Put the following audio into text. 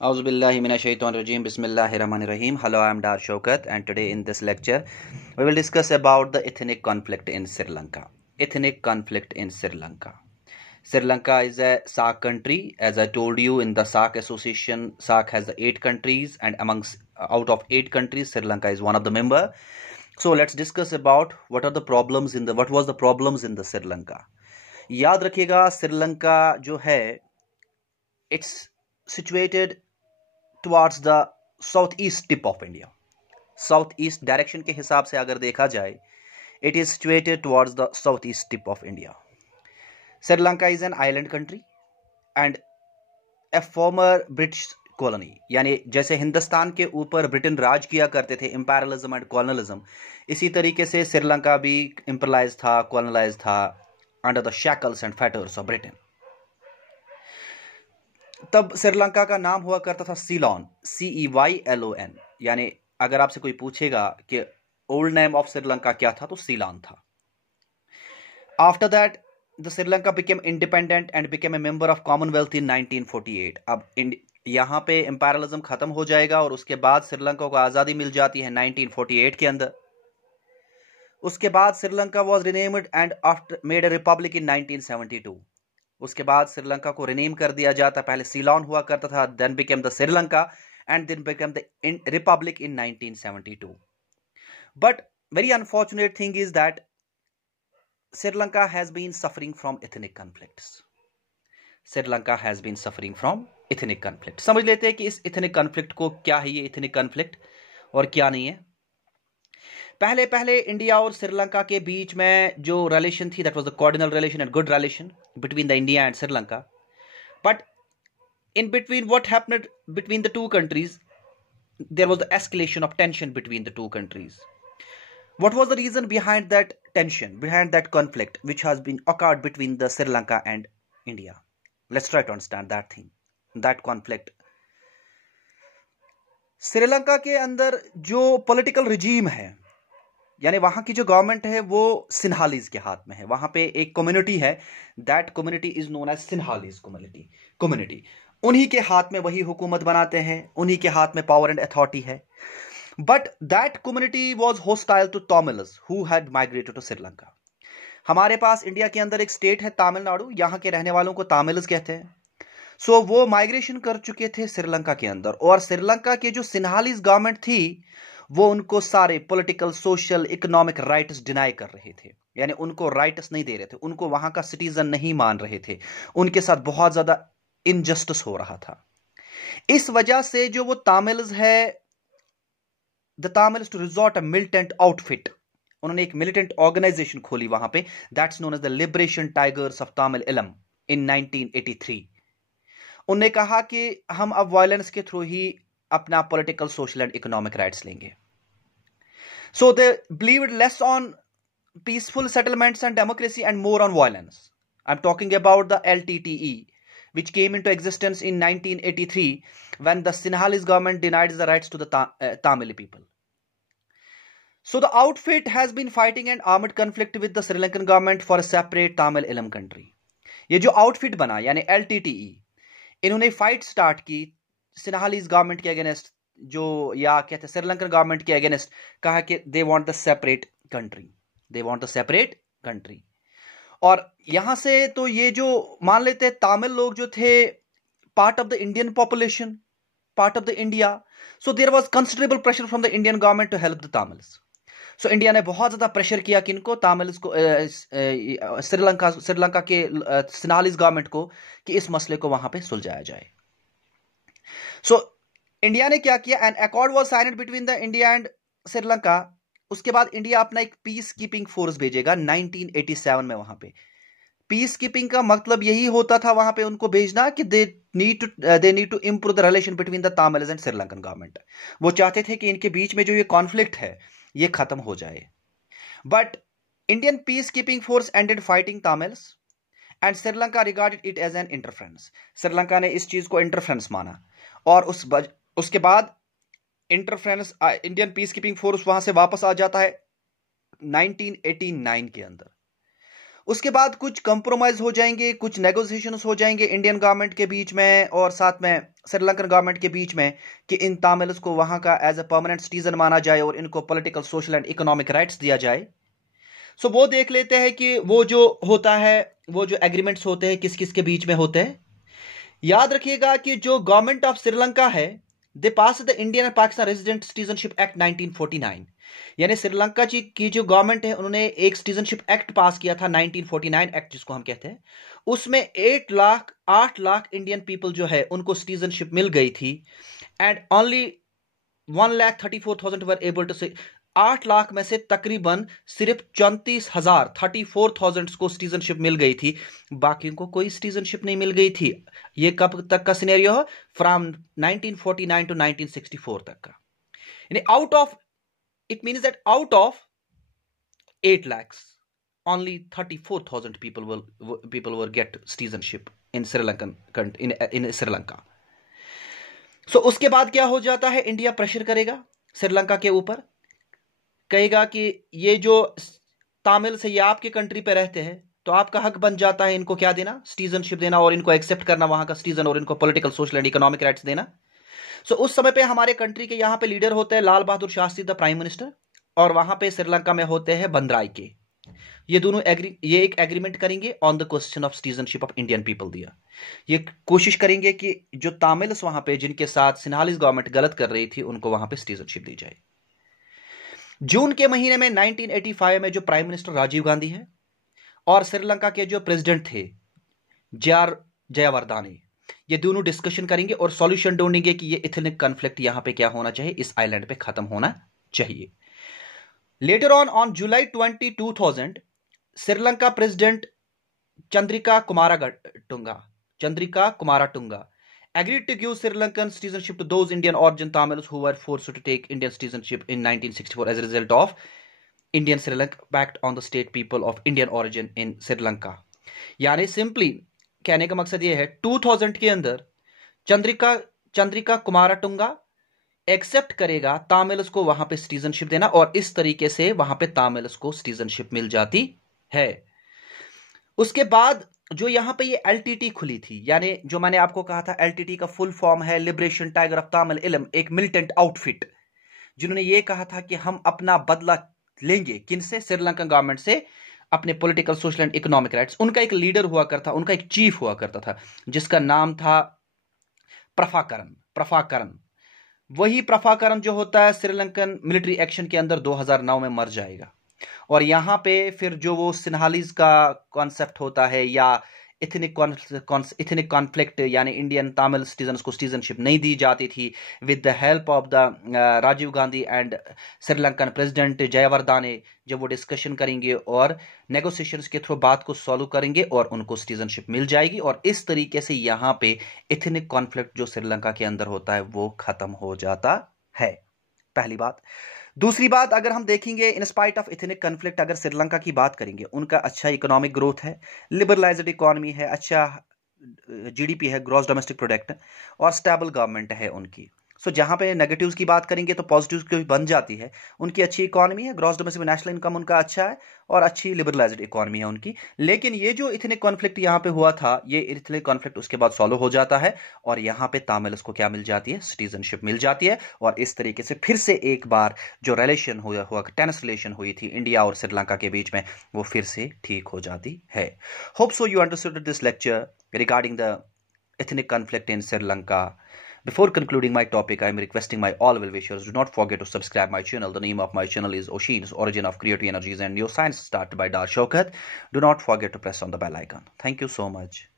Auzubillahiminash-shaytanir-rajim. Bismillahir-rahmanir-rahim. Hello, I am Dar Shaukat, and today in this lecture, we will discuss about the ethnic conflict in Sri Lanka. Ethnic conflict in Sri Lanka. Sri Lanka is a SAARC country. As I told you, in the SAARC association, SAARC has the 8 countries, and out of 8 countries, Sri Lanka is one of the member. So let's discuss about what was the problems in the Sri Lanka. याद रखिएगा, श्रीलंका जो है, it's situated towards the southeast tip of India. Southeast direction के हिसाब से अगर देखा जाए, it is situated towards the southeast tip of India. Sri Lanka is an island country and a former British colony. यानी जैसे हिंदुस्तान के ऊपर ब्रिटेन राज किया करते थे, imperialism and colonialism, इसी तरीके से श्रीलंका भी imperialized था, colonized था under the shackles and fetters of Britain. तब श्रीलंका का नाम हुआ करता था सीलोन, CEYLON. यानी अगर आपसे कोई पूछेगा कि ओल्ड नेम ऑफ श्रीलंका क्या था, तो सीलोन था. After that the Sri Lanka became independent and became a member of Commonwealth in 1948. अब यहां पे इंपेरियलिज्म खत्म हो जाएगा और उसके बाद श्रीलंका को आजादी मिल जाती है 1948 के अंदर. उसके बाद Sri Lanka was renamed and after made a republic in 1972. उसके बाद श्रीलंका को रिनेम कर दिया जाता. पहले सीलोन हुआ करता था, then became the Sri Lanka and then became the republic in 1972. But very unfortunate thing is that Sri Lanka has been suffering from ethnic conflicts. Sri Lanka has been suffering from ethnic conflict. समझ लेते हैं कि इस एथनिक कॉन्फ्लिक्ट को क्या है, ये एथनिक कॉन्फ्लिक्ट, और क्या नहीं है. पहले इंडिया और श्रीलंका के बीच में जो रिलेशन थी, that was the cardinal relation and good relation between the India and Sri Lanka. But in between, what happened between the two countries, there was the escalation of tension between the two countries. What was the reason behind that tension, behind that conflict which has been occurred between the Sri Lanka and India? Let's try to understand that thing, that conflict. Sri Lanka के अंदर जो political regime है, यानी वहां की जो government है, वो सिन्हालीज के हाथ में है. वहां पे एक कम्युनिटी है, that community is known as Sinhalese community. उन्हीं के हाथ में वही हुकूमत बनाते हैं, उन्हीं के हाथ में पावर एंड अथॉरिटी है. But that community was hostile to Tamils who had migrated to Sri Lanka. हमारे पास इंडिया के अंदर एक स्टेट है तमिलनाडु, यहां के रहने वालों को तमिल्स कहते हैं. सो वो माइग्रेशन कर चुके थे श्रीलंका के अंदर, और श्रीलंका के जो सिन्हालीज गवर्नमेंट थी, वो उनको सारे political, social, economic rights deny कर रहे थे. यानी उनको राइट्स नहीं दे रहे थे, उनको वहां का सिटीजन नहीं मान रहे थे. उनके साथ बहुत ज्यादा इनजस्टिस हो रहा था. इस वजह से जो वो तमिल्स है, the Tamils to resort a militant outfit, उन्होंने एक मिलिटेंट ऑर्गेनाइजेशन खोली वहां पे, that's known as the Liberation Tigers of Tamil Eelam in 1983. उन्होंने कहा कि हम अब वायलेंस के थ्रू ही अपना political, social and economic rights लेंगे. So they believed less on peaceful settlements and democracy and more on violence. I am talking about the LTTE, which came into existence in 1983 when the Sinhalese government denied the rights to the Tamil people. So the outfit has been fighting an armed conflict with the Sri Lankan government for a separate Tamil Elam country. ये जो outfit बना, यानी LTTE, इन्होंने fight start की Sinhalese government के against, जो या कहते हैं श्रीलंकन गवर्नमेंट के अगेंस्ट. कहा कि they want the separate country, they want the separate country. और यहां से तो ये जो मान लेते तमिल लोग जो थे, part of the Indian population, part of the India, so there was considerable pressure from the Indian government to help the Tamils. So India ने बहुत ज्यादा प्रेशर किया कि इनको, तमिल्स को, श्रीलंका के सिन्हालीज गवर्नमेंट को, कि इस मसले को वहां पे सुलझाया जाए. सो इंडिया ने क्या किया, an accord was signed between the India and Sri Lanka. उसके बाद इंडिया अपना एक पीस कीपिंग फोर्स भेजेगा 1987 में. वहां पे पीस कीपिंग का मतलब यही होता था वहां पे उनको भेजना कि they need to improve the relation between the Tamils and Sri Lankan government. वो चाहते थे कि इनके बीच में जो ये कॉन्फ्लिक्ट है, ये खत्म हो जाए. But Indian peace keeping force ended fighting Tamils and Sri Lanka regarded it as an interference. Sri Lanka ने इस चीज को इंटरफेरेंस माना, और उसके बाद interference, Indian peace keeping force वहां से वापस आ जाता है 1989 के अंदर. उसके बाद कुछ कंप्रोमाइज हो जाएंगे, कुछ नेगोशिएशंस हो जाएंगे इंडियन गवर्नमेंट के बीच में और साथ में श्रीलंकन गवर्नमेंट के बीच में कि इन तामिल्स को वहां का एज अ परमानेंट सिटीजन माना जाए और इनको political, social and economic rights दिया जाए। सो वो देख लेते हैं कि वो जो होता है, वो जो एग्रीमेंट्स होते हैं किस किस के बीच में होते हैं। याद रखिएगा कि जो गवर्नमेंट ऑफ श्रीलंका है, they pass the Indian and Pakistan resident citizenship act 1949। यानी श्रीलंका जी की जो गवर्नमेंट है उन्होंने एक सिटीजनशिप एक्ट पास किया था, 1949 एक्ट जिसको हम कहते हैं। उसमें 8 लाख इंडियन पीपल जो है उनको सिटीजनशिप मिल गई थी and only 1,34,000 were able to say 8 lakh में से तकरीबन सिर्फ 34,000 को सिटीजनशिप मिल गई थी, बाकी को कोई सिटीजनशिप नहीं मिल गई थी। ये कब तक का सिनेरियो है? फ्रॉम 1949 टू 1964 तक का। यानी out of, it means that out of 8 lakhs only 34,000 people will get citizenship in Sri Lanka. So उसके बाद क्या हो जाता है? इंडिया प्रेशर करेगा श्रीलंका के ऊपर, कहेगा कि ये जो तामिल से ये आपके कंट्री पे रहते हैं तो आपका हक बन जाता है इनको क्या देना? सिटीजनशिप देना और इनको एक्सेप्ट करना वहां का सिटीजन और इनको political, social and economic rights देना। सो उस समय पे हमारे कंट्री के यहां पे लीडर होते हैं Lal Bahadur Shastri the prime minister, और वहां पे श्रीलंका में होते हैं बनराई के। ये दोनों ये एक एग्रीमेंट करेंगे on the question of citizenship of Indian people दिया। ये कोशिश करेंगे कि जो तामिल्स वहां पे जिनके साथ सिन्हालीज गवर्नमेंट गलत कर रही थी उनको वहां पे सिटीजनशिप दी जाए। जून के महीने में 1985 में जो प्राइम मिनिस्टर राजीव गांधी है और श्रीलंका के जो प्रेसिडेंट थे JR जयवर्धने, ये दोनों डिस्कशन करेंगे और सॉल्यूशन ढूंढेंगे कि ये इथनिक कॉन्फ्लिक्ट यहां पे क्या होना चाहिए, इस आइलैंड पे खत्म होना चाहिए। Later on July 20, 2000 Sri Lanka president Chandrika Kumaratunga agreed to give Sri Lankan citizenship to those Indian origin Tamils who were forced to take Indian citizenship in 1964 as a result of Indian Sri Lanka Pact on the State People of Indian Origin in Sri Lanka। यानी simply कहने का मकसद यह है 2000 के अंदर Chandrika कुमाराटुंगा accept करेगा तामिल्स को वहां पे सिटीजनशिप देना और इस तरीके से वहां पे तामिल्स को सिटीजनशिप मिल जाती है। उसके बाद जो यहां पे ये LTT खुली थी, यानी जो मैंने आपको कहा था LTT का फुल फॉर्म है लिबरेशन टाइगर ऑफ तामिल इलम, एक मिलिटेंट आउटफिट जिन्होंने ये कहा था कि हम अपना बदला लेंगे किनसे? श्रीलंकन गवर्नमेंट से, अपने political, social and economic rights. उनका एक लीडर हुआ करता, उनका एक चीफ हुआ करता था जिसका नाम था प्रफाकरन। वही प्रफाकरन जो होता है श्रीलंकन मिलिट्री एक्शन के अंदर 2009 में मर जाएगा। और यहां पे फिर जो वो सिन्हालीज का कॉन्सेप्ट होता है या इथनिक कॉन्फ्लिक्ट, यानी इंडियन तामिल सिटीजन्स को सिटीजनशिप नहीं दी जाती थी, with the help of the Rajiv Gandhi and Sri Lankan president Jayewardene, जब वो डिस्कशन करेंगे और नेगोशिएशंस के थ्रू बात को सॉल्व करेंगे और उनको सिटीजनशिप मिल जाएगी और इस तरीके से यहां पे इथनिक कॉन्फ्लिक्ट जो श्रीलंका के अंदर होता है वो खत्म हो जाता है। पहली बात। दूसरी बात, अगर हम देखेंगे in spite of ethnic conflict, अगर श्रीलंका की बात करेंगे, उनका अच्छा इकोनॉमिक ग्रोथ है, लिबरलाइज्ड इकोनॉमी है, अच्छा GDP है, ग्रॉस डोमेस्टिक प्रोडक्ट, और स्टेबल गवर्नमेंट है उनकी। सो जहां पे नेगेटिव्स की बात करेंगे तो पॉजिटिव्स की बन जाती है। उनकी अच्छी इकोनॉमी है, ग्रॉस डोमेस्टिक नेशनल इनकम उनका अच्छा है और अच्छी लिबरलाइज्ड इकोनॉमी है उनकी। लेकिन ये जो इथनिक कॉन्फ्लिक्ट यहाँ पे हुआ था, ये इथनिक कॉन्फ्लिक्ट उसके बाद सॉल्व हो जाता है और यहाँ पे तामिल्स को क्या मिल जाती है? सिटीजनशिप मिल जाती है। और इस तरीके से फिर से एक बार जो रिलेशन हुआ टेनिस रिलेशन हुई थी इंडिया और श्रीलंका के बीच में, वो फिर से ठीक हो जाती है। Hope so you understood this lecture regarding the ethnic conflict in Sri Lanka. Before concluding my topic, I am requesting my all well-wishers, do not forget to subscribe my channel. The name of my channel is Oshin's Origin of Creative Energies and Neuroscience, started by Dar Shaukat. Do not forget to press on the bell icon. Thank you so much.